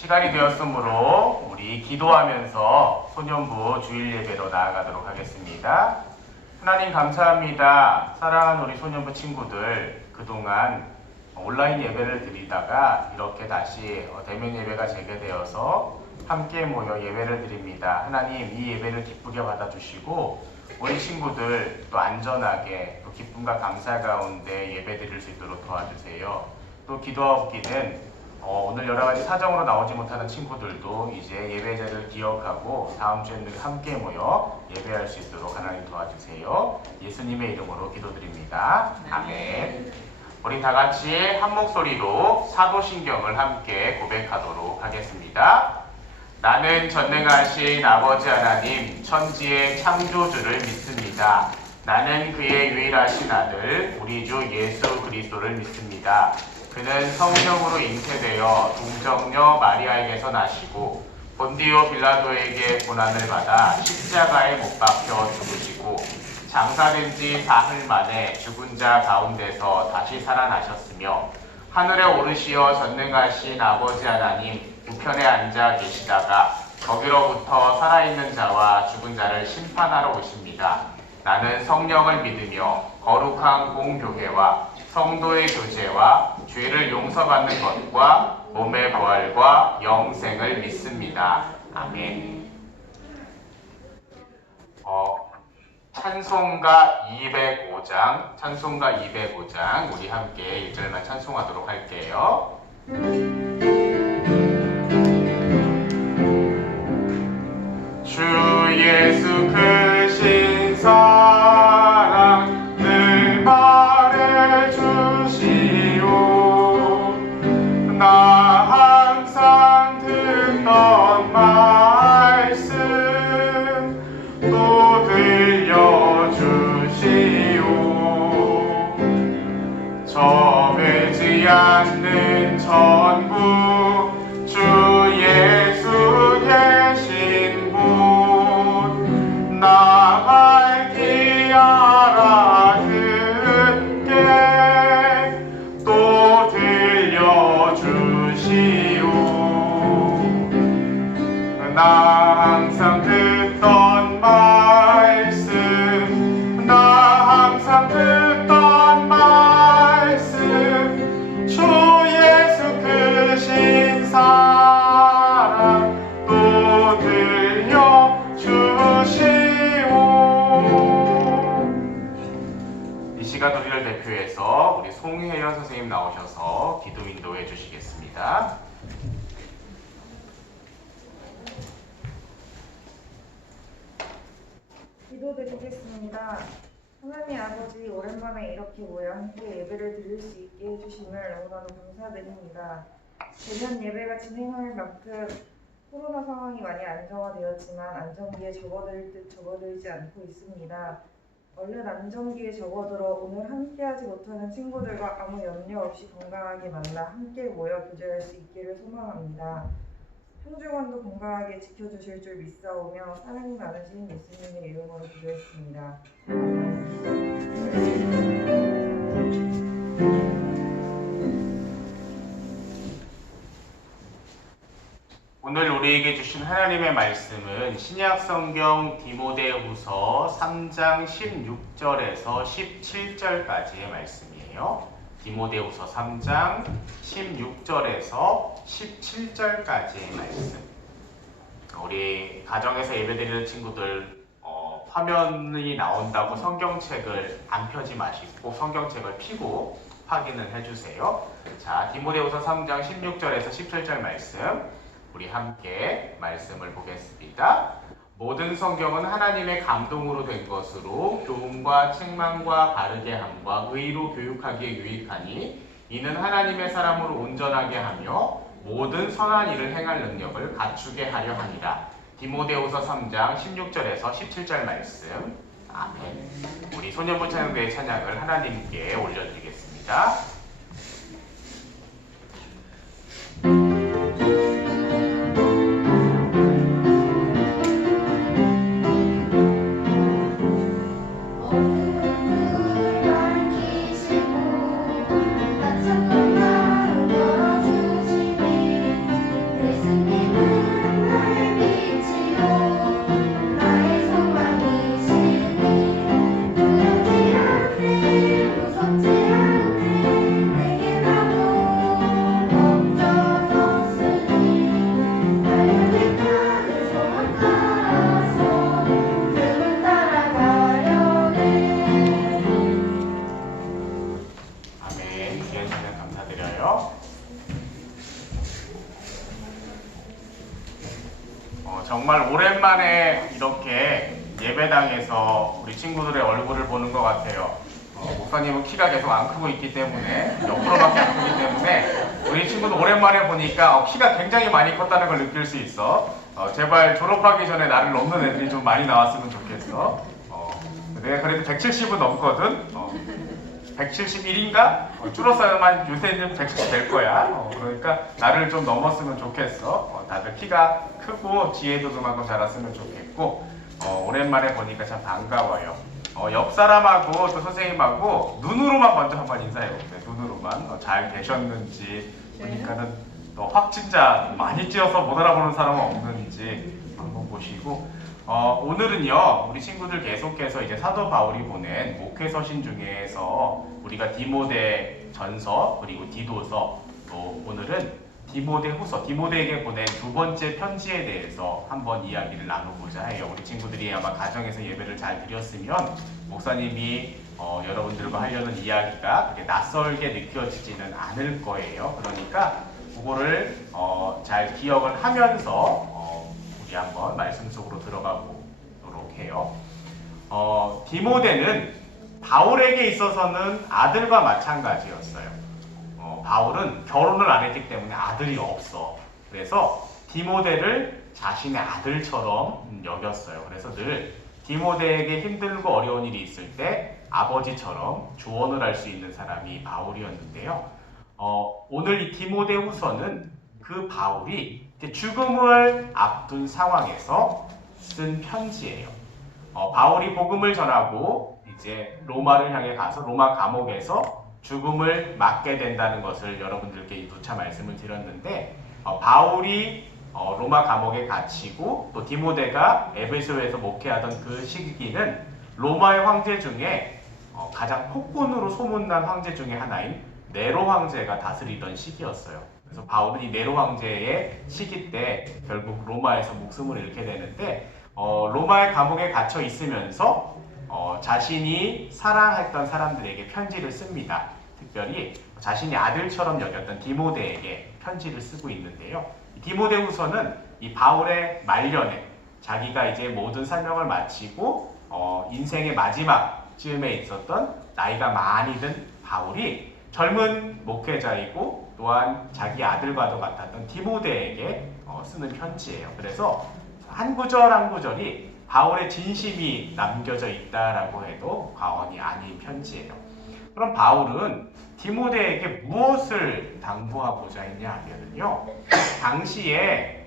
시간이 되었으므로 우리 기도하면서 소년부 주일 예배로 나아가도록 하겠습니다. 하나님 감사합니다. 사랑하는 우리 소년부 친구들, 그동안 온라인 예배를 드리다가 이렇게 다시 대면 예배가 재개되어서 함께 모여 예배를 드립니다. 하나님, 이 예배를 기쁘게 받아주시고 우리 친구들 또 안전하게 또 기쁨과 감사 가운데 예배 드릴 수 있도록 도와주세요. 또 기도하옵기는 오늘 여러 가지 사정으로 나오지 못하는 친구들도 이제 예배자를 기억하고 다음 주에는 함께 모여 예배할 수 있도록 하나님 도와주세요. 예수님의 이름으로 기도드립니다. 아멘. 우리 다 같이 한 목소리로 사도신경을 함께 고백하도록 하겠습니다. 나는 전능하신 아버지 하나님 천지의 창조주를 믿습니다. 나는 그의 유일하신 아들 우리 주 예수 그리스도를 믿습니다. 그는 성령으로 잉태되어 동정녀 마리아에게서 나시고 본디오 빌라도에게 고난을 받아 십자가에 못 박혀 죽으시고 장사된 지 사흘 만에 죽은 자 가운데서 다시 살아나셨으며 하늘에 오르시어 전능하신 아버지 하나님 우편에 앉아 계시다가 거기로부터 살아있는 자와 죽은 자를 심판하러 오십니다. 나는 성령을 믿으며 거룩한 공교회와 성도의 교제와 죄를 용서받는 것과 몸의 부활과 영생을 믿습니다. 아멘. 찬송가 205장 우리 함께 1절만 찬송하도록 할게요. 주 예수 크신 사랑 늘 말해주시오. 나 항상 듣던 말씀 또 들려주시오. 정해지 않는 전부 주 예수 계신 곳 나 밝히 알아듣게 또 들려주시오. 나 항상 듣던 말씀 나 항상 듣던 말씀 주 예수 크신 사랑 또 들려주시오. 이 시간 우리를 대표해서 우리 송혜연 선생님 나오셔서 기도 인도해 주시겠습니다. 기도드리겠습니다. 하나님 아버지, 오랜만에 이렇게 모여 함께 예배를 드릴 수 있게 해주심을 너무나도 감사드립니다. 대면 예배가 진행할 만큼 코로나 상황이 많이 안정화되었지만 안정기에 접어들 듯 접어들지 않고 있습니다. 얼른 안정기에 접어들어 오늘 함께하지 못하는 친구들과 아무 염려 없이 건강하게 만나 함께 모여 교제할 수 있기를 소망합니다. 한 주간도 건강하게 지켜주실 줄 믿사오며 사랑이 많으신 예수님의 이름으로 기도했습니다. 오늘 우리에게 주신 하나님의 말씀은 신약성경 디모데후서 3장 16절에서 17절까지의 말씀이에요. 디모데후서 3장 16절에서 17절까지의 말씀. 우리 가정에서 예배드리는 친구들 화면이 나온다고 성경책을 안 펴지 마시고 성경책을 펴고 확인을 해주세요. 자, 디모데후서 3장 16절에서 17절 말씀 우리 함께 말씀을 보겠습니다. 모든 성경은 하나님의 감동으로 된 것으로 교훈과 책망과 바르게 함과 의로 교육하기에 유익하니 이는 하나님의 사람으로 온전하게 하며 모든 선한 일을 행할 능력을 갖추게 하려 하니라. 디모데후서 3장 16절에서 17절 말씀. 아멘. 우리 소년부 찬양대의 찬양을 하나님께 올려드리겠습니다. 예수 정말 오랜만에 이렇게 예배당에서 우리 친구들의 얼굴을 보는 것 같아요. 목사님은 키가 계속 안 크고 있기 때문에, 옆으로밖에 안 크기 때문에 우리 친구도 오랜만에 보니까 키가 굉장히 많이 컸다는 걸 느낄 수 있어. 제발 졸업하기 전에 나를 넘는 애들이 좀 많이 나왔으면 좋겠어. 내가 그래도 170은 넘거든. 171인가? 줄었어야만 요새는 170 될 거야. 그러니까 나를 좀 넘었으면 좋겠어. 다들 키가 크고 지혜도 그만큼 자랐으면 좋겠고, 오랜만에 보니까 참 반가워요. 옆 사람하고 또 선생님하고 눈으로만 먼저 한번 인사해볼게요. 눈으로만 잘 계셨는지, 그러니까는 또 확진자 많이 찌어서 못 알아보는 사람은 없는지 한번 보시고. 오늘은요, 우리 친구들 계속해서 이제 사도 바울이 보낸 목회서신 중에서 우리가 디모데 전서 그리고 디도서, 또 오늘은 디모데 후서, 디모데에게 보낸 두 번째 편지에 대해서 한번 이야기를 나누고자 해요. 우리 친구들이 아마 가정에서 예배를 잘 드렸으면 목사님이 여러분들과 하려는 이야기가 그렇게 낯설게 느껴지지는 않을 거예요. 그러니까 그거를 잘 기억을 하면서 우리 한번 말씀 속으로 들어가 보도록 해요. 디모데는 바울에게 있어서는 아들과 마찬가지였어요. 바울은 결혼을 안 했기 때문에 아들이 없어. 그래서 디모데를 자신의 아들처럼 여겼어요. 그래서 늘 디모데에게 힘들고 어려운 일이 있을 때 아버지처럼 조언을 할 수 있는 사람이 바울이었는데요. 오늘 이 디모데 후서는 그 바울이 죽음을 앞둔 상황에서 쓴 편지예요. 바울이 복음을 전하고 이제 로마를 향해 가서 로마 감옥에서 죽음을 맞게 된다는 것을 여러분들께 누차 말씀을 드렸는데, 바울이 로마 감옥에 갇히고 또 디모데가 에베소에서 목회하던 그 시기는 로마의 황제 중에 가장 폭군으로 소문난 황제 중에 하나인 네로 황제가 다스리던 시기였어요. 그래서 바울은 이 네로 황제의 시기 때 결국 로마에서 목숨을 잃게 되는데, 로마의 감옥에 갇혀 있으면서 자신이 사랑했던 사람들에게 편지를 씁니다. 특별히 자신이 아들처럼 여겼던 디모데에게 편지를 쓰고 있는데요. 디모데 후서는 이 바울의 말년에 자기가 이제 모든 사명을 마치고 인생의 마지막 즈음에 있었던 나이가 많이 든 바울이 젊은 목회자이고 또한 자기 아들과도 같았던 디모데에게 쓰는 편지예요. 그래서 한 구절 한 구절이 바울의 진심이 남겨져 있다라고 해도 과언이 아닌 편지예요. 그럼 바울은 디모데에게 무엇을 당부하고자 했냐 하면요, 당시에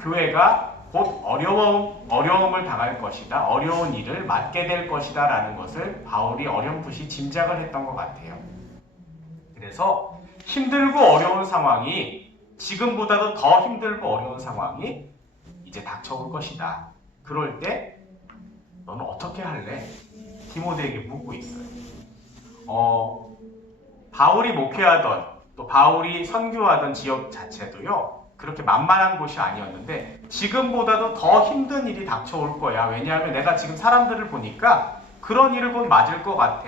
교회가 곧 어려움을 당할 것이다, 어려운 일을 맡게 될 것이다 라는 것을 바울이 어렴풋이 짐작을 했던 것 같아요. 그래서 힘들고 어려운 상황이, 지금보다도 더 힘들고 어려운 상황이 이제 닥쳐올 것이다. 그럴 때 너는 어떻게 할래? 디모데에게 묻고 있어요. 바울이 목회하던 또 바울이 선교하던 지역 자체도요, 그렇게 만만한 곳이 아니었는데 지금보다도 더 힘든 일이 닥쳐올 거야. 왜냐하면 내가 지금 사람들을 보니까 그런 일을 곧 맞을 것 같아.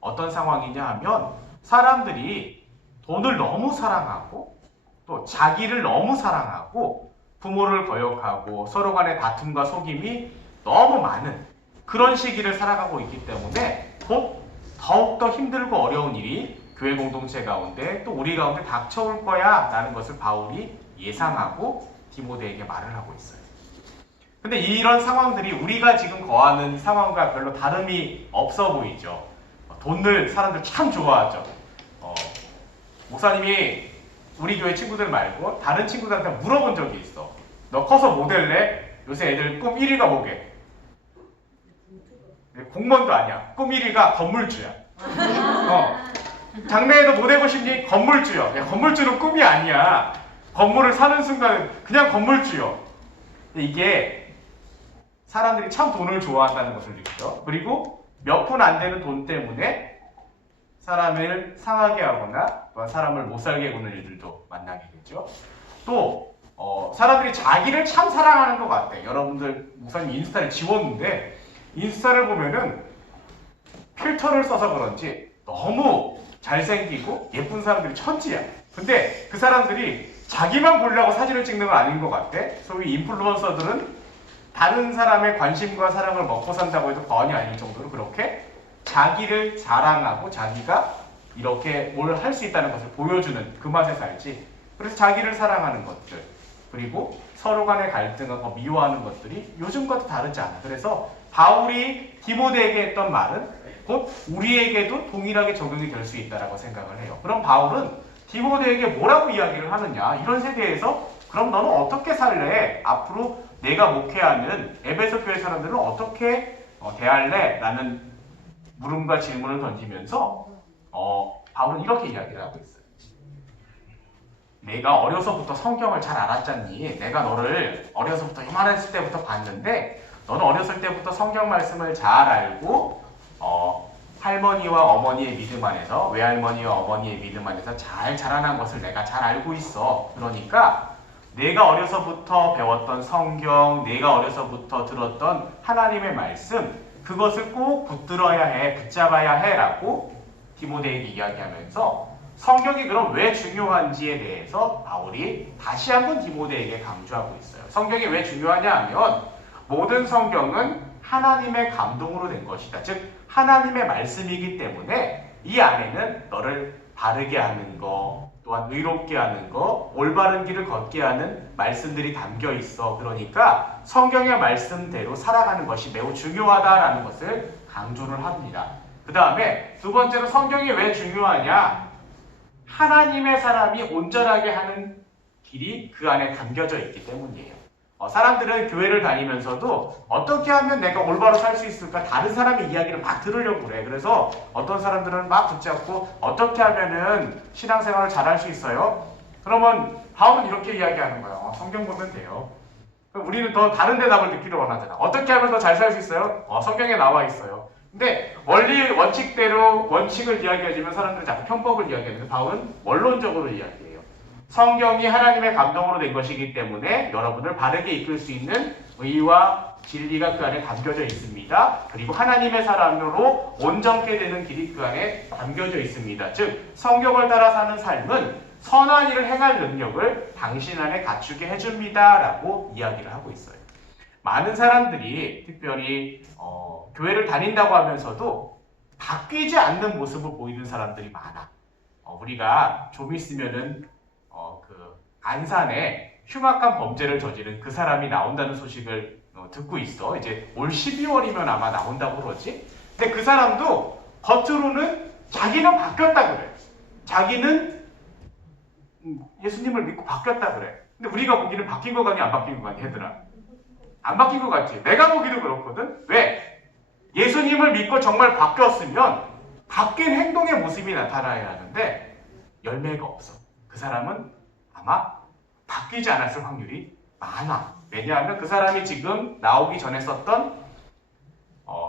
어떤 상황이냐 하면 사람들이 돈을 너무 사랑하고 또 자기를 너무 사랑하고 부모를 거역하고 서로 간의 다툼과 속임이 너무 많은 그런 시기를 살아가고 있기 때문에 곧 더욱더 힘들고 어려운 일이 교회 공동체 가운데 또 우리 가운데 닥쳐올 거야 라는 것을 바울이 예상하고 디모데에게 말을 하고 있어요. 근데 이런 상황들이 우리가 지금 거하는 상황과 별로 다름이 없어 보이죠. 돈을 사람들 참 좋아하죠. 목사님이 우리 교회 친구들 말고 다른 친구들한테 물어본 적이 있어. 너 커서 뭐 될래? 요새 애들 꿈 1위가 뭐게? 공무원도 아니야. 꿈 1위가 건물주야. 장래에도 뭐 되고 싶니? 건물주요. 야, 건물주는 꿈이 아니야. 건물을 사는 순간 그냥 건물주요. 이게 사람들이 참 돈을 좋아한다는 것을 느끼죠. 그리고 몇 푼 안 되는 돈 때문에 사람을 상하게 하거나 사람을 못 살게 구는 일들도 만나게 되죠. 또 사람들이 자기를 참 사랑하는 것 같아. 여러분들 목사님 인스타를 지웠는데 인스타를 보면은 필터를 써서 그런지 너무 잘생기고 예쁜 사람들이 천지야. 근데 그 사람들이 자기만 보려고 사진을 찍는 건 아닌 것 같아. 소위 인플루언서들은 다른 사람의 관심과 사랑을 먹고 산다고 해도 과언이 아닐 정도로 그렇게 자기를 자랑하고 자기가 이렇게 뭘 할 수 있다는 것을 보여주는 그 맛에 살지. 그래서 자기를 사랑하는 것들, 그리고 서로 간의 갈등하고 미워하는 것들이 요즘과도 다르지 않아. 그래서 바울이 디모데에게 했던 말은 곧 우리에게도 동일하게 적용이 될 수 있다고 생각을 해요. 그럼 바울은 디모데에게 뭐라고 이야기를 하느냐, 이런 세대에서 그럼 너는 어떻게 살래? 앞으로 내가 목회하는 에베소 교회 사람들은 어떻게 대할래? 라는 물음과 질문을 던지면서 바울은 이렇게 이야기를 하고 있어요. 내가 어려서부터 성경을 잘 알았잖니. 내가 너를 어려서부터 이만했을 때부터 봤는데 너는 어렸을 때부터 성경 말씀을 잘 알고 할머니와 어머니의 믿음 안에서, 외할머니와 어머니의 믿음 안에서 잘 자라난 것을 내가 잘 알고 있어. 그러니까 내가 어려서부터 배웠던 성경, 내가 어려서부터 들었던 하나님의 말씀, 그것을 꼭 붙들어야 해, 붙잡아야 해 라고 디모데에게 이야기하면서 성경이 그럼 왜 중요한지에 대해서 바울이 다시 한번 디모데에게 강조하고 있어요. 성경이 왜 중요하냐 하면 모든 성경은 하나님의 감동으로 된 것이다. 즉 하나님의 말씀이기 때문에 이 안에는 너를 바르게 하는 거, 또한 의롭게 하는 거, 올바른 길을 걷게 하는 말씀들이 담겨 있어. 그러니까 성경의 말씀대로 살아가는 것이 매우 중요하다라는 것을 강조를 합니다. 그 다음에 두 번째로 성경이 왜 중요하냐? 하나님의 사람이 온전하게 하는 길이 그 안에 담겨져 있기 때문이에요. 사람들은 교회를 다니면서도 어떻게 하면 내가 올바로 살 수 있을까? 다른 사람의 이야기를 막 들으려고 그래. 그래서 어떤 사람들은 막 붙잡고 어떻게 하면은 신앙생활을 잘할 수 있어요? 그러면 바울은 이렇게 이야기하는 거예요. 성경 보면 돼요. 우리는 더 다른 대답을 듣기를 원하잖아. 어떻게 하면 더 잘 살 수 있어요? 성경에 나와 있어요. 근데 원칙대로 원칙을 이야기해주면 사람들은 자꾸 편법을 이야기하는데 바울은 원론적으로 이야기해요. 성경이 하나님의 감동으로 된 것이기 때문에 여러분을 바르게 이끌 수 있는 의와 진리가 그 안에 담겨져 있습니다. 그리고 하나님의 사람으로 온전케 되는 길이 그 안에 담겨져 있습니다. 즉 성경을 따라 사는 삶은 선한 일을 행할 능력을 당신 안에 갖추게 해줍니다 라고 이야기를 하고 있어요. 많은 사람들이 특별히 교회를 다닌다고 하면서도 바뀌지 않는 모습을 보이는 사람들이 많아. 우리가 좀 있으면은 그 안산에 흉악한 범죄를 저지른 그 사람이 나온다는 소식을 듣고 있어. 이제 올 12월이면 아마 나온다고 그러지. 근데 그 사람도 겉으로는 자기는 바뀌었다 그래. 자기는 예수님을 믿고 바뀌었다 그래. 근데 우리가 보기는 바뀐 거 같니 안 바뀐 거 같니 얘들아? 안 바뀐 것 같지? 내가 보기도 그렇거든? 왜? 예수님을 믿고 정말 바뀌었으면 바뀐 행동의 모습이 나타나야 하는데 열매가 없어. 그 사람은 아마 바뀌지 않았을 확률이 많아. 왜냐하면 그 사람이 지금 나오기 전에 썼던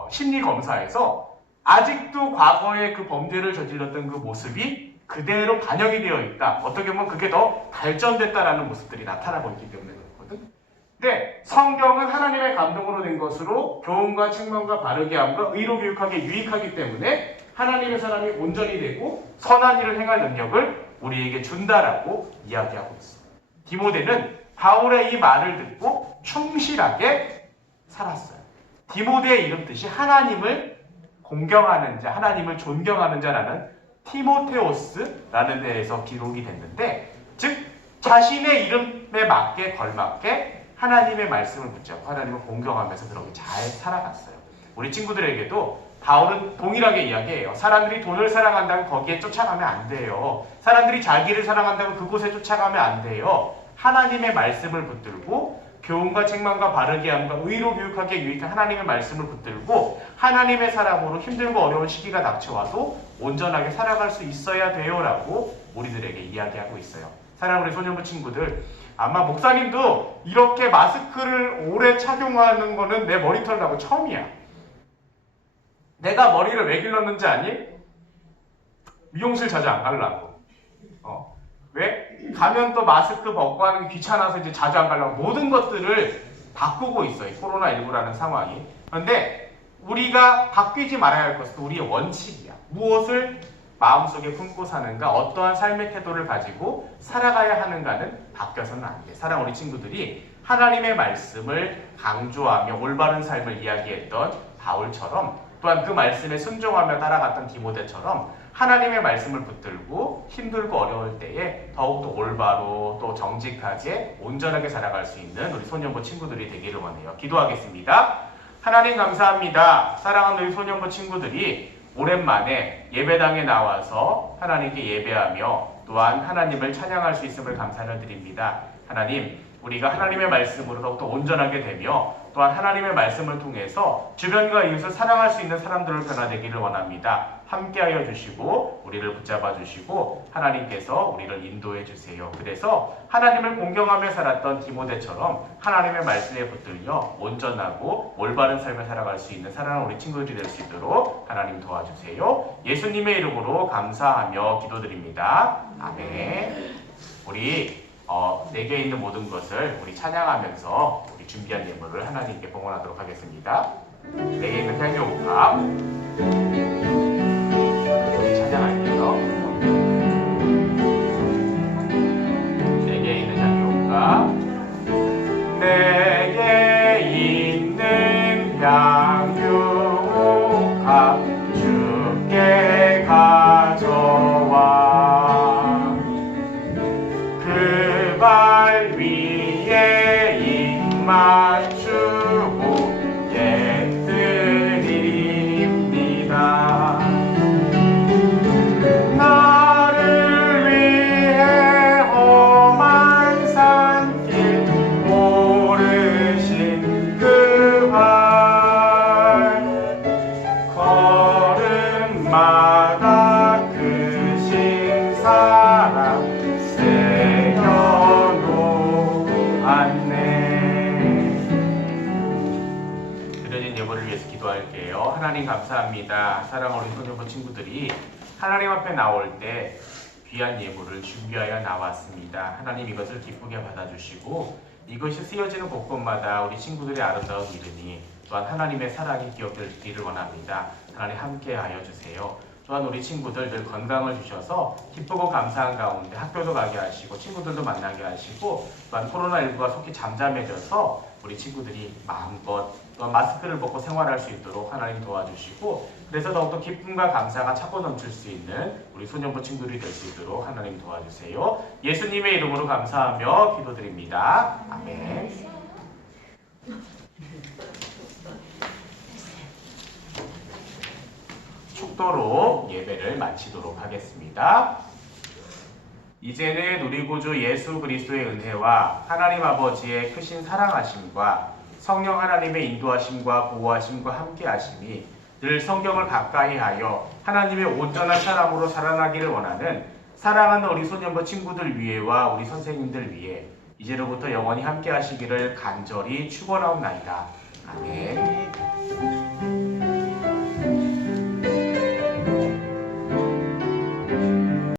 심리검사에서 아직도 과거에 그 범죄를 저질렀던 그 모습이 그대로 반영이 되어 있다. 어떻게 보면 그게 더 발전됐다라는 모습들이 나타나고 있기 때문에 그렇거든. 근데 성경은 하나님의 감동으로 된 것으로 교훈과 책망과 바르게 함과 의로 교육하기에 유익하기 때문에 하나님의 사람이 온전히 되고 선한 일을 행할 능력을 우리에게 준다라고 이야기하고 있어. 디모데는 바울의 이 말을 듣고 충실하게 살았어요. 디모데의 이름 뜻이 하나님을 공경하는 자, 하나님을 존경하는 자라는 티모테오스라는 데에서 기록이 됐는데, 즉 자신의 이름에 맞게 걸맞게 하나님의 말씀을 붙잡고 하나님을 공경하면서 그렇게 잘 살아갔어요. 우리 친구들에게도 바울은 동일하게 이야기해요. 사람들이 돈을 사랑한다고 거기에 쫓아가면 안 돼요. 사람들이 자기를 사랑한다고 그곳에 쫓아가면 안 돼요. 하나님의 말씀을 붙들고 교훈과 책망과 바르게 함과 의로 교육하기에 유익한 하나님의 말씀을 붙들고 하나님의 사람으로 힘들고 어려운 시기가 닥쳐와도 온전하게 살아갈 수 있어야 돼요 라고 우리들에게 이야기하고 있어요. 사랑하는 우리 소년부 친구들, 아마 목사님도 이렇게 마스크를 오래 착용하는 거는 내 머리털 나고 처음이야. 내가 머리를 왜 길렀는지 아니? 미용실 자주 안 가려고. 왜? 가면 또 마스크 벗고 하는 게 귀찮아서 이제 자주 안 가려고 모든 것들을 바꾸고 있어요. 코로나19라는 상황이. 그런데 우리가 바뀌지 말아야 할 것은 우리의 원칙이야. 무엇을 마음속에 품고 사는가, 어떠한 삶의 태도를 가지고 살아가야 하는가는 바뀌어서는 안 돼. 사랑하는 우리 친구들이 하나님의 말씀을 강조하며 올바른 삶을 이야기했던 바울처럼, 또한 그 말씀에 순종하며 따라갔던 디모데처럼 하나님의 말씀을 붙들고 힘들고 어려울 때에 더욱더 올바로 또 정직하게 온전하게 살아갈 수 있는 우리 소년부 친구들이 되기를 원해요. 기도하겠습니다. 하나님 감사합니다. 사랑하는 우리 소년부 친구들이 오랜만에 예배당에 나와서 하나님께 예배하며 또한 하나님을 찬양할 수 있음을 감사를 드립니다. 하나님, 우리가 하나님의 말씀으로 더욱더 온전하게 되며 또한 하나님의 말씀을 통해서 주변과 이웃을 사랑할 수 있는 사람들을 변화되기를 원합니다. 함께하여 주시고 우리를 붙잡아 주시고 하나님께서 우리를 인도해 주세요. 그래서 하나님을 공경하며 살았던 디모데처럼 하나님의 말씀에 붙들려 온전하고 올바른 삶을 살아갈 수 있는 사랑하는 우리 친구들이 될 수 있도록 하나님 도와주세요. 예수님의 이름으로 감사하며 기도드립니다. 아멘. 우리 내게 있는 모든 것을 우리 찬양하면서 우리 준비한 예물을 하나님께 봉헌하도록 하겠습니다. 내게 있는 향유옥합 우리 찬양할게요. 내게 있는 향유옥합, 내게 있는 향유옥합 주께 가져와 그 발 위에 입 맞추고 예드립니다. 나를 위해 험한 산길 오르신 그 발, 걸음마다 크신 사랑 드려진 예물을 위해서 기도할게요. 하나님 감사합니다. 사랑하는 우리 소년부 친구들이 하나님 앞에 나올 때 귀한 예물을 준비하여 나왔습니다. 하나님 이것을 기쁘게 받아주시고 이것이 쓰여지는 곳곳마다 우리 친구들의 아름다운 이름이 또한 하나님의 사랑이 기억되기를 원합니다. 하나님 함께하여 주세요. 또한 우리 친구들 늘 건강을 주셔서 기쁘고 감사한 가운데 학교도 가게 하시고 친구들도 만나게 하시고 또한 코로나19가 속히 잠잠해져서 우리 친구들이 마음껏 또한 마스크를 벗고 생활할 수 있도록 하나님 도와주시고 그래서 더욱더 기쁨과 감사가 차고 넘칠 수 있는 우리 소년부 친구들이 될 수 있도록 하나님 도와주세요. 예수님의 이름으로 감사하며 기도드립니다. 아멘. 축도로 예배를 마치도록 하겠습니다. 이제는 우리 구주 예수 그리스도의 은혜와 하나님 아버지의 크신 사랑하심과 성령 하나님의 인도하심과 보호하심과 함께하심이 늘 성경을 가까이 하여 하나님의 온전한 사람으로 살아나기를 원하는 사랑하는 우리 소년부 친구들 위에와 우리 선생님들 위에 이제로부터 영원히 함께하시기를 간절히 축원하옵나이다. 아멘.